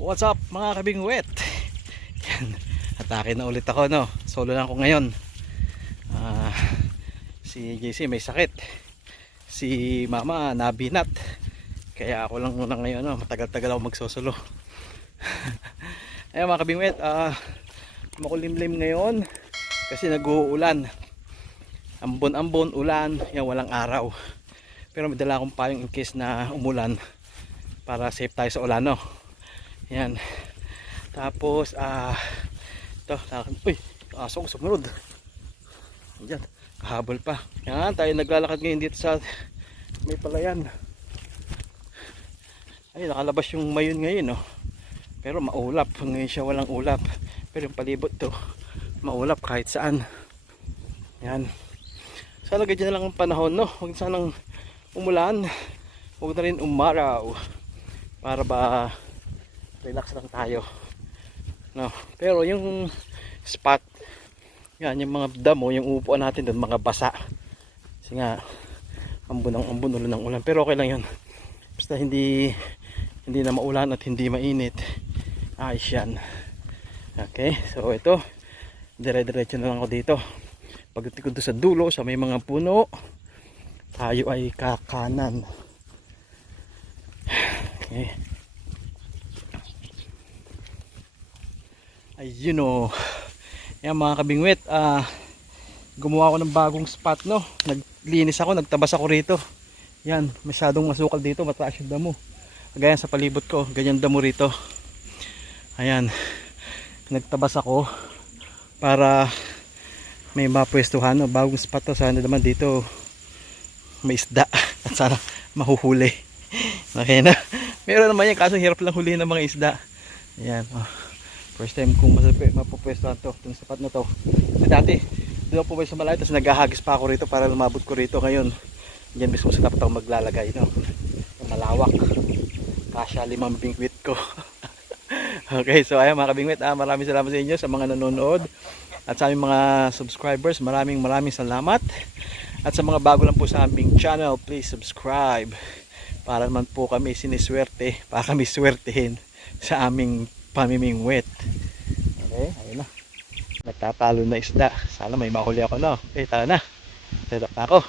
What's up mga kabingwet? Yan, atake na ulit ako, no. Solo lang ako ngayon. Si JC may sakit, si mama nabinat, kaya ako lang muna ngayon, no. Matagal-tagal ako magsosolo. Ayun mga kabingwet, makulimlim ngayon kasi nag-uulan. Ambon-ambon, ulan, yan, walang araw. Pero may dala akong payong in case na umulan para safe tayo sa ulan, no. Yan. Tapos ito, uy, asong sumunod. Diyan, kahabol pa. Yan, tayo naglalakad ngayon dito sa may palayan. Ay, nakalabas yung mayon ngayon, no. Pero maulap, ngayon siya walang ulap. Pero yung palibot to, maulap kahit saan. Yan. Sana ganyan na lang ang panahon, no. Huwag sanang umulan, huwag na rin umaraw, para ba relax lang tayo, no. Pero yung spot, yan, yung mga damo, yung upuan natin doon, mga basa kasi nga ambon ng ambon, ulan ng ulan. Pero okay lang yun, basta hindi na maulan at hindi mainit, ayos yan. Okay, so ito, dire-diretso na lang ako dito. Pagdating ko doon sa dulo, sa may mga puno, tayo ay kakanan. Okay. Ayun, oh. Yan mga kabingwit, gumawa ako ng bagong spot, no. Naglinis ako, nagtabas ako rito. Yan, masyadong masukal dito, mataas yung damo. Kagaya sa palibot ko, ganyan damo rito. Ayan, nagtabas ako para may mapwestuhan, no. Bagong spot to, sana naman dito may isda at sana mahuhuli. Okay na. Meron naman yan, kaso hirap lang hulihin ng mga isda. Ayan, oh. First time kong mapupwestuhan to, itong sapat na to. Kasi dati doon po sa malayo, tapos naghahagis pa ako rito para lumabot ko rito. Ngayon yan mismo sa tapat ako maglalagay, no. Malawak, kasya 5 bingwit ko. Okay, so ayan mga kabingwit, maraming salamat sa inyo, sa mga nanonood at sa aming mga subscribers. Maraming salamat. At sa mga bago lang po sa aming channel, please subscribe para naman po kami siniswerte, para kami swertehin sa aming pamimingwit. Okay, ayun na, nagtatalo na isda. Sana may mahuli ako, no. Okay, tara na, set up na ako.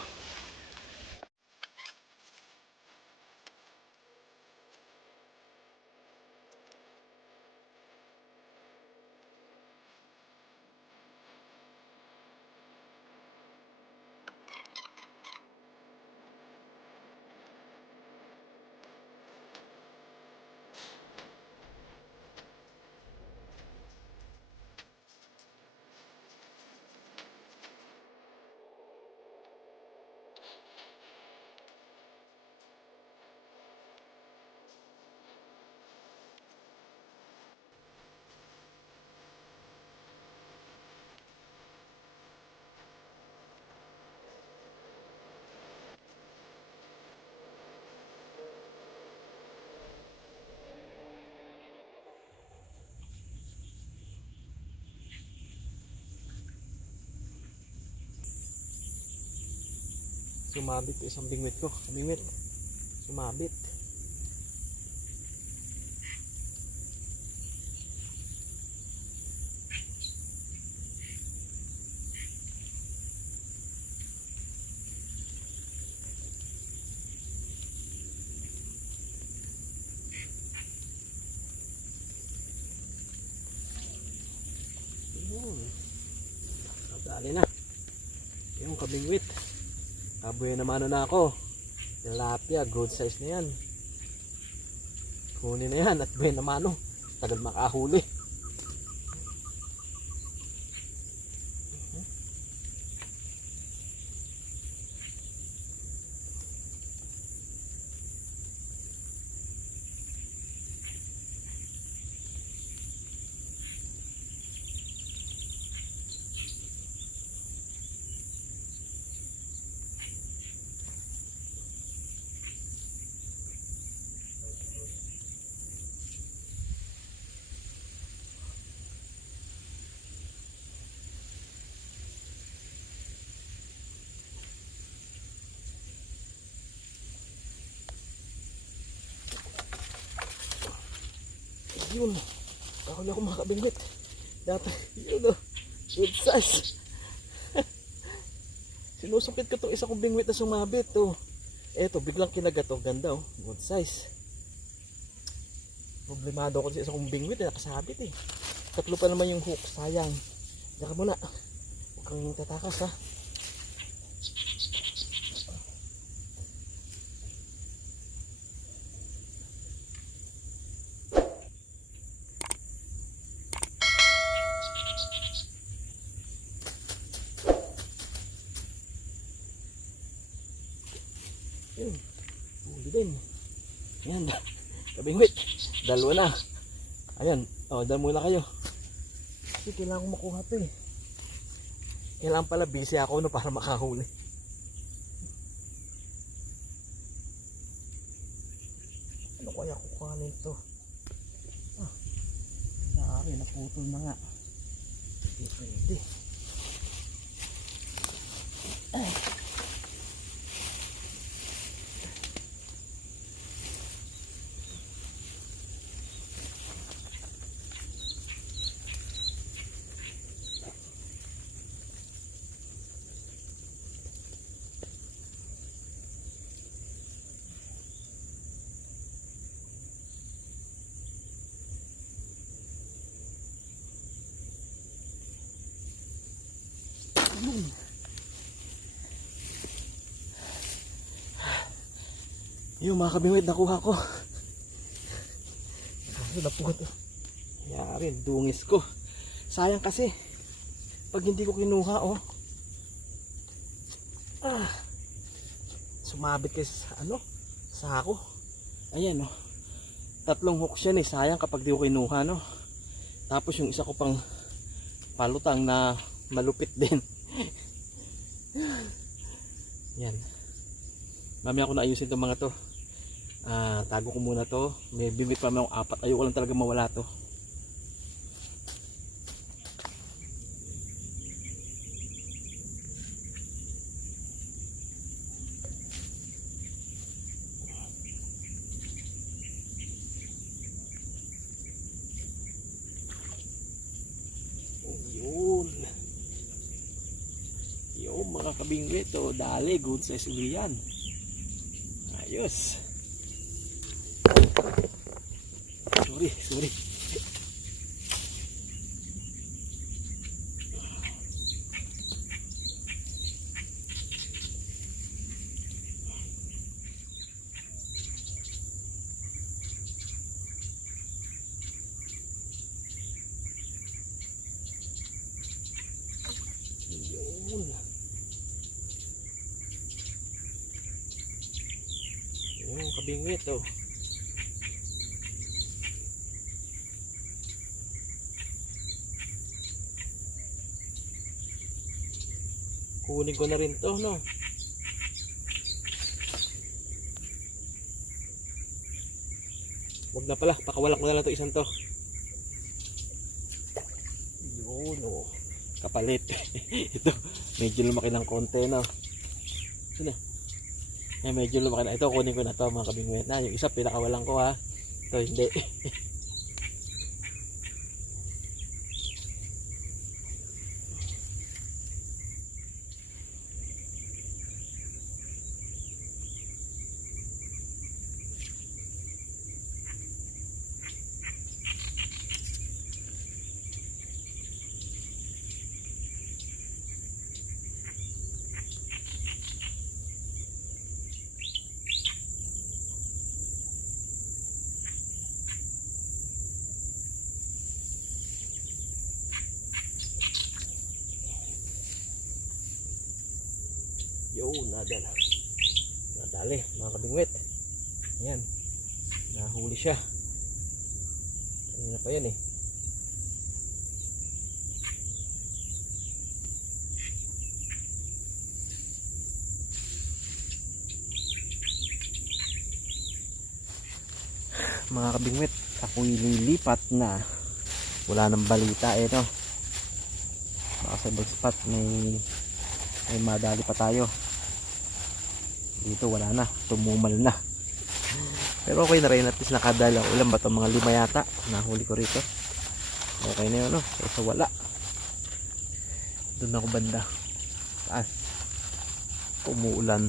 Sumabit ko isang bingwit ko. Bingwit, sumabit. Dali na yung kabingwit. Kabuya naman na ako. Tilapia, good size na yan. Kunin na yan at buhay naman, no. Tagal makahuli. Yun. Kahuli ako mga kabingwit. Dati, yun o. Good size. Sinusumpit ko itong isa kong bingwit na sumabit. Oh. Eto, biglang kinagat. Oh. Ganda oh. Good size. Problemado ako sa isa kong bingwit. Nakasabit eh. Tatlo pa naman yung hook. Sayang. Daka muna. Huwag kang tatakas ha. Yun. Huli din. Yan. Kabingwit. Dalawa na. Ayan. O, dalawa muna kayo. Kasi kailangan ko makuha ito eh. Kailangan pala busy ako no, para makahuli. Ano kaya kukuhanin ito? Nakari, naputol na nga. Hindi pwede. Ay. Yung mga kabingwit nakuha ko. Ano napugot oh. Yari, dungis ko. Sayang kasi pag hindi ko kinuha oh. Sumabit kasi sa ano? Sa ako. Ayan oh. 3 hooks yan eh. Sayang kapag di ko kinuha no. Tapos yung isa ko pang palutang na malupit din. Yan. Mamaya ko na ayusin itong mga to. Tago ko muna to. May bingwit pa naman akong 4. Ayoko lang talaga mawala to. Yun. Yung mga kabingwit oh, dali, good size uli yan. Ayos. Sorry. Yun. Yung kabingwit oh. Kunin ko na rin to no. Wag na pala, pakawalak mo na lang to isang to. Yun oh. Kapalit. Ito, medyo lumaki ng konti no. Sino? Medyo lumaki na. Ito kunin ko na to mga kabingwit na. Yung isa pinakawalan ko ha. Ito hindi. Yun, nadali mga kabingwit. Ayan, nahuli siya. Ano pa yan eh. Mga kabingwit, ako'y lilipat na. Wala nang balita eh no. Baka sa ibang spot may madali pa tayo. Dito wala na, tumumal na. Pero okay na rin, at least nakadala ko. Ilan ba ito? Mga 5 yata. Nahuli ko rito. Okay na yun, no? Kaysa wala. Doon ako banda. Taas. Umuulan.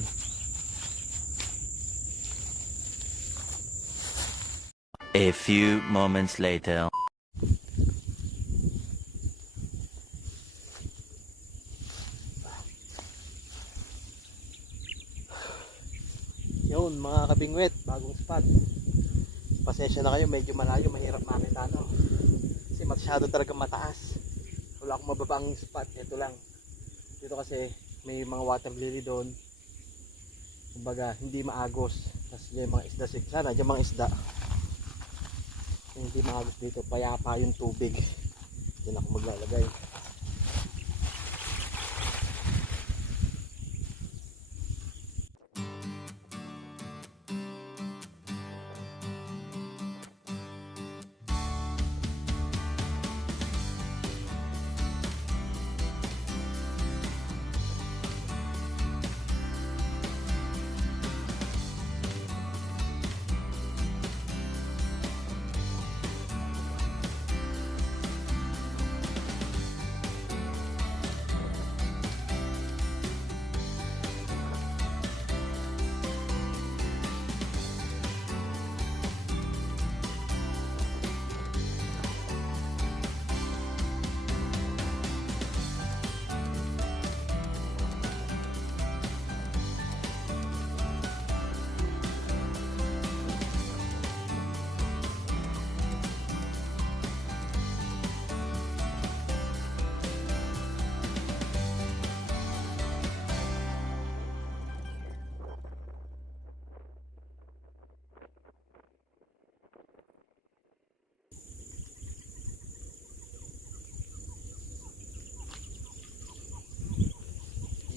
A few moments later. Yun mga kabingwit, bagong spot. Pasensya na kayo, medyo malayo, mahirap makita, no? Kasi masyado talaga mataas. Wala akong mababang spot, ito lang. Dito kasi may mga water lily doon. Kumbaga hindi maagos. Tapos yung mga isda, sana yung mga isda hindi maagos dito, payapa yung tubig. Diyan ako maglalagay.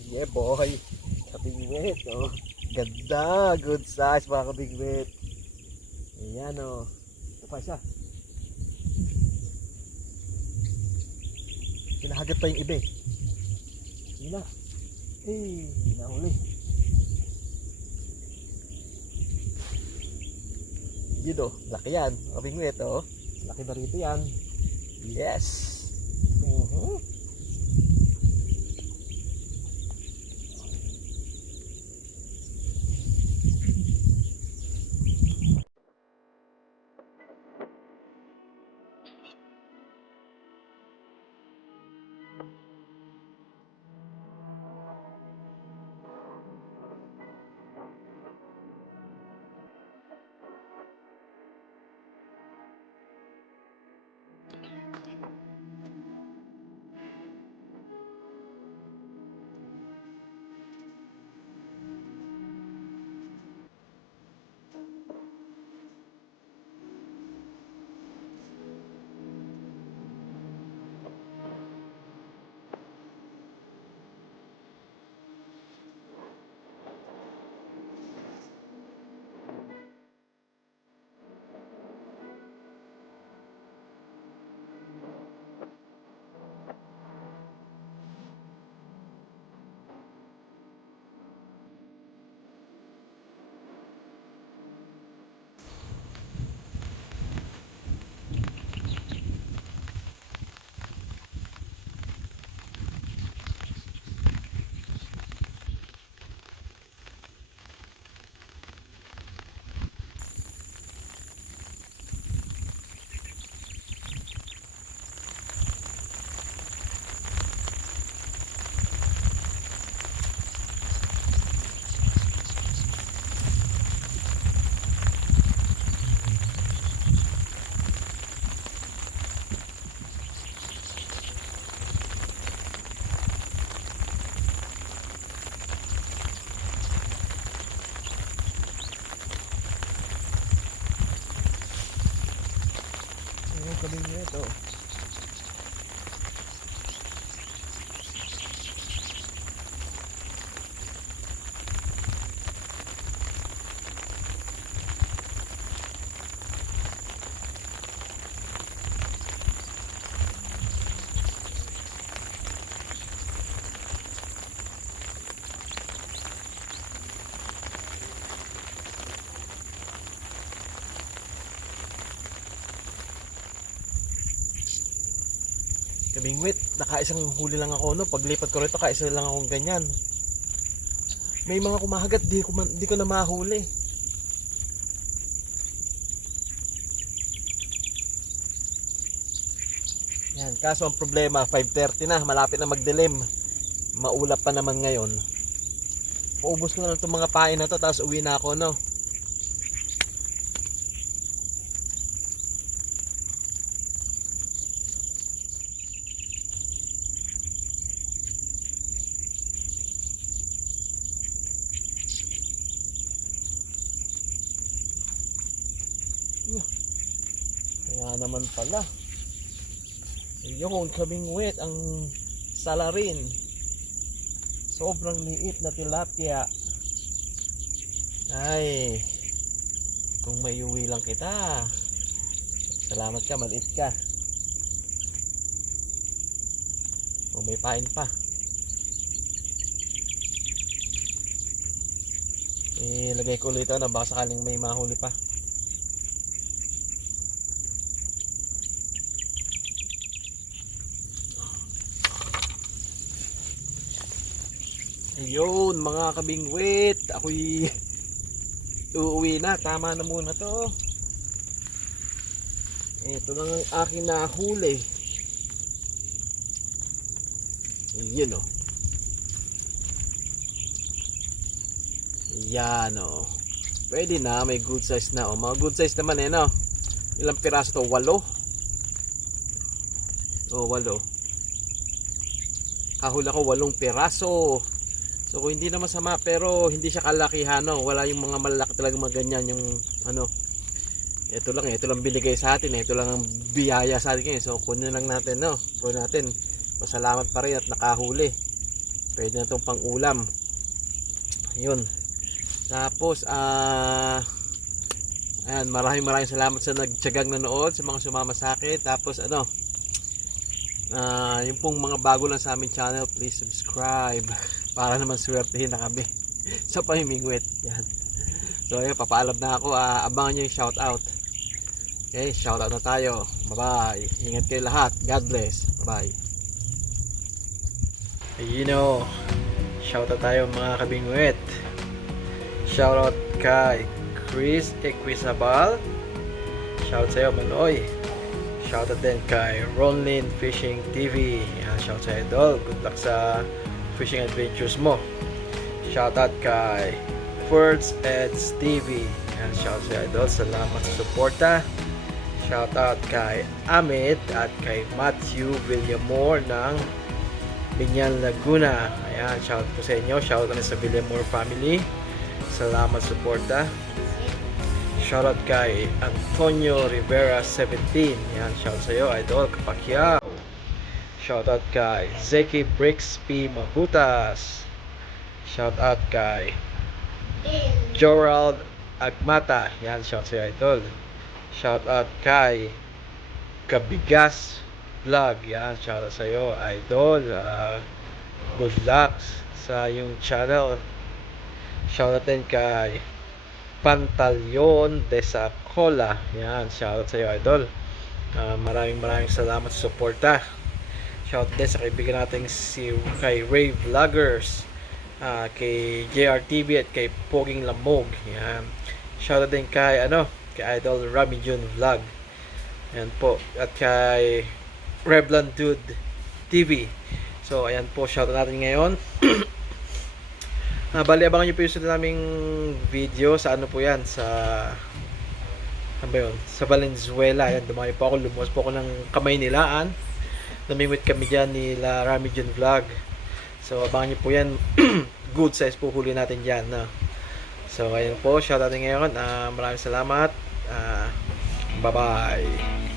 Yeah boy, kabingwit, oh. Ganda, good size mga kabingwit. Ayan, oh. Ito pa siya. Pinahagat pa yung iba, eh. Hindi na. Hindi na huli. Yun, oh. Laki yan, mga kabingwit, oh. Laki na rito yan. Yes. Kabingwit, oh. Kabingwit, nakaisang huli lang ako no. Paglipat ko rito, kaisa lang akong ganyan. May mga kumahagat, di ko na mahuli. Yan, kaso ang problema, 5:30 na, malapit na magdilim. Maulap pa naman ngayon. Paubos ko na lang itong mga pain na to, tapos uwi na ako, no. Kaya naman pala. Yung kabingwit ang salarin. Sobrang liit na tilapia. Ay, kung may uwi lang kita. Salamat ka, maliit ka. Kung may pain pa. Ilagay ko ulit ito na baka sakaling may mahuli pa. Ayun mga kabingwit, ako'y uuwi na, tama na muna to. Ito lang ang aking nahuli. Ayun o. Yan o. Pwede na, may good size na o. Mga good size naman no. Ilang piraso to? 8? O 8. Kahula ko 8 piraso. So kung hindi na masama, pero hindi siya kalakihan, no? Wala yung mga malaki talaga mga ganyan yung ano. Ito lang binigay sa atin, ito lang ang biyaya sa atin. So kunin lang natin, no? Kunin natin. Pasalamat pa rin at nakahuli. Pwede na itong pang-ulam. Ayun. Tapos ayan, maraming salamat sa nagtiyagang nanood, sa mga sumama sa akin. Tapos yung pong mga bago lang sa aming channel, please subscribe para naman swertihin na kami sa pamimingwit. Yan. So ayun, papaalam na ako. Abangan nyo yung shoutout. Okay, shoutout na tayo. Bye bye. Ingat kayo lahat. God bless. Bye bye. Shoutout tayo mga kabingwit. Shoutout kay Chris Equisabal. Shoutout sa'yo Manoy. Shoutout din kay Ronlin Fishing TV. Yan, shoutout sa idol. Good luck sa fishing adventures mo. Shoutout kay Fords Eds TV. Yan, shoutout sa idol. Salamat sa suporta. Shoutout kay Amit at kay Matthew Villamor ng Binyan, Laguna. Ayan, shoutout po sa inyo. Shoutout kami sa Villamor family. Salamat sa suporta. Shoutout kay Antonio Rivera 17. Yan, shoutout sa iyo, idol Kapakyaw. Shoutout kay Zeki Bricks P. Mabutas. Shoutout kay Gerald Agmata. Yan, shoutout sa iyo, idol. Shoutout kay Kabigas Vlog. Yan, shoutout sa iyo, idol. Good luck sa yung channel. Shoutout din kay Pantaleon de Sacola. Yan, shoutout sa iyo, idol. Maraming salamat sa suporta. Shoutout din sa kaibigan natin kay Ray Vloggers, kay JRTV at kay Poging Lamog. Yan. Shoutout din kay idol Rami Jun Vlog. Yan po. At kay Revlon Dude TV. So ayan po, shoutout natin ngayon. Bali, abangan nyo po yung sunod naming video sa yan, sa sa Valenzuela. Yan, dumayo po ako, lumuwas po ako ng Kamay Nilaan. Namingwit kami dyan nila Rami Jun Vlog. So abangan nyo po yan. Good size po huli natin dyan, no? So ayan po, shoutout natin ngayon. Maraming salamat. Bye bye.